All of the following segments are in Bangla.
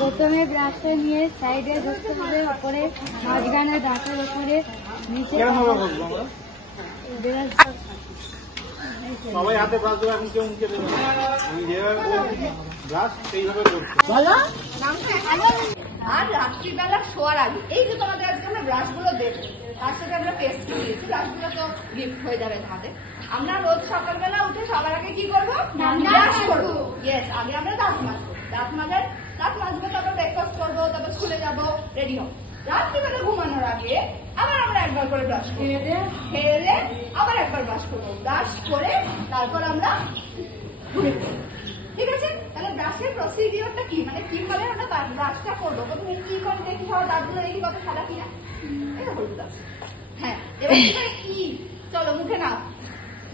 প্রথমে ব্রাশটা নিয়ে সাইডে ধরতে হবে, উপরে মাঝখানে দাঁতের উপরে নিচে সবাই হাতে ব্রাশ দেবে, এখন কেউ মুখে দেবে ব্রাশ সেইভাবে করছে। আর রাত্রিবেলা শোয়ার আগে এই যে তোমাদের আজকে আমরা ব্রাশ গুলো দেবো, তার সাথে আমরা পেস্ট দিয়েছি, ব্রাশ গুলো তো গিফট হয়ে যাবে তোমাদের। আমরা রোজ সকালবেলা উঠে সবার আগে কি করবো? ব্রাশ করবো। ইয়েস, আগে আমরা দাঁত মাজবো, দাঁত মাজবো, তারপর ব্রেকফাস্ট করবো, তারপর স্কুলে যাবো, রেডি হবো। রাত্রিবেলা ঘুমানোর আগে আবার আমরা একবার করে ব্রাশ করবো, খেয়ে আবার একবার ব্রাশ করবো, ব্রাশ করে তারপর আমরা ঘুরে পড়বো। ঠিক আছে? তাহলে ব্রাশের প্রসিডিওরটা কি, মানে কি করে আমরা ব্রাশটা করবো? প্রথমে কি করে দেখি, সবার দাঁতগুলো দেখি কত সাদা কিনা। এটা হলুদ আছে। হ্যাঁ, এবার কি, চলো মুখে নাও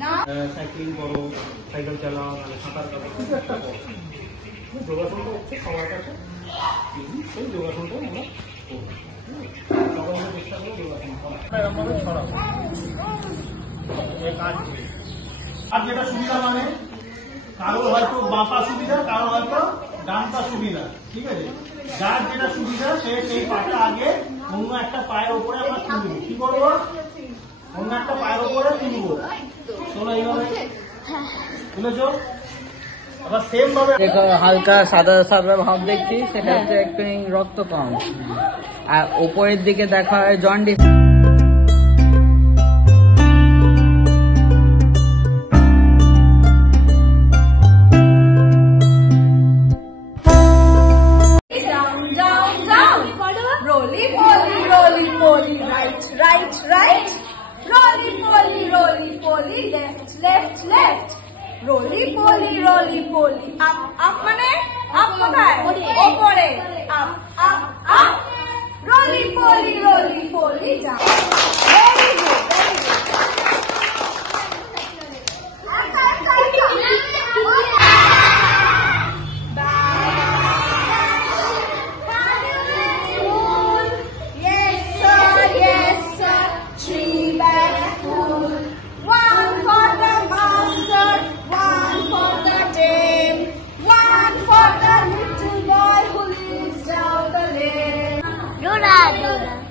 না। সাইক্লিং করো, সাইকেল চালাও, সাঁতার কাটো, কিছু একটা করো। যোগাসনটা হচ্ছে সবার কাছে, সেই যোগাসনটা আমরা করবো। সবাই আমরা চেষ্টা করবো যোগাসন করা। আর যেটা সুবিধা, মানে কারো হয়তো বাঁপা সুবিধা, কারো হয়তো ডানপা সুবিধা, ঠিক আছে? যার যেটা সুবিধা সে সেই পাটা আগে অন্য একটা পায়ের উপরে আমরা তুলবো। কি করবো? অন্য একটা পায়ের উপরে তুলবো। চলো এইভাবে তুলেছ, আবার সেম ভাবে হালকা সাদা সাদা ভাব দেখছি, সেটা হচ্ছে একটু রক্ত কম। আর উপরের দিকে দেখা হয় জন্ডিস। রোলি পলি, আপ আপ মানে আপ কোথায়? ওপরে, আপ আপ আপ, রোলি পলি যাও। Very good, Yes sir, 3 bags full, 1 for the master, 1 for the dame, 1 for the little boy who lives down the lane. ডোরা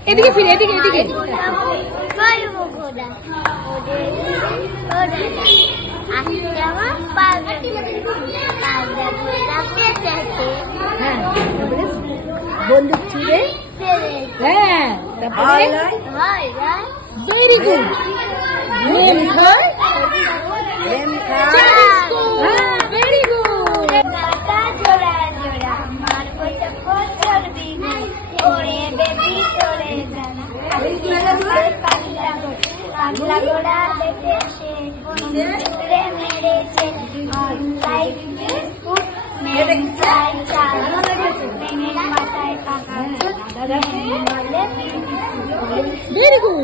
এদিকে ফিরে, এদিকে বন্দুক ছুড়ে, হ্যাঁ, তারপরে ভেরি গুড, ভেরি গুড। পাগলা গোড়া দেখেছে মেরেছে ভেরি গুড।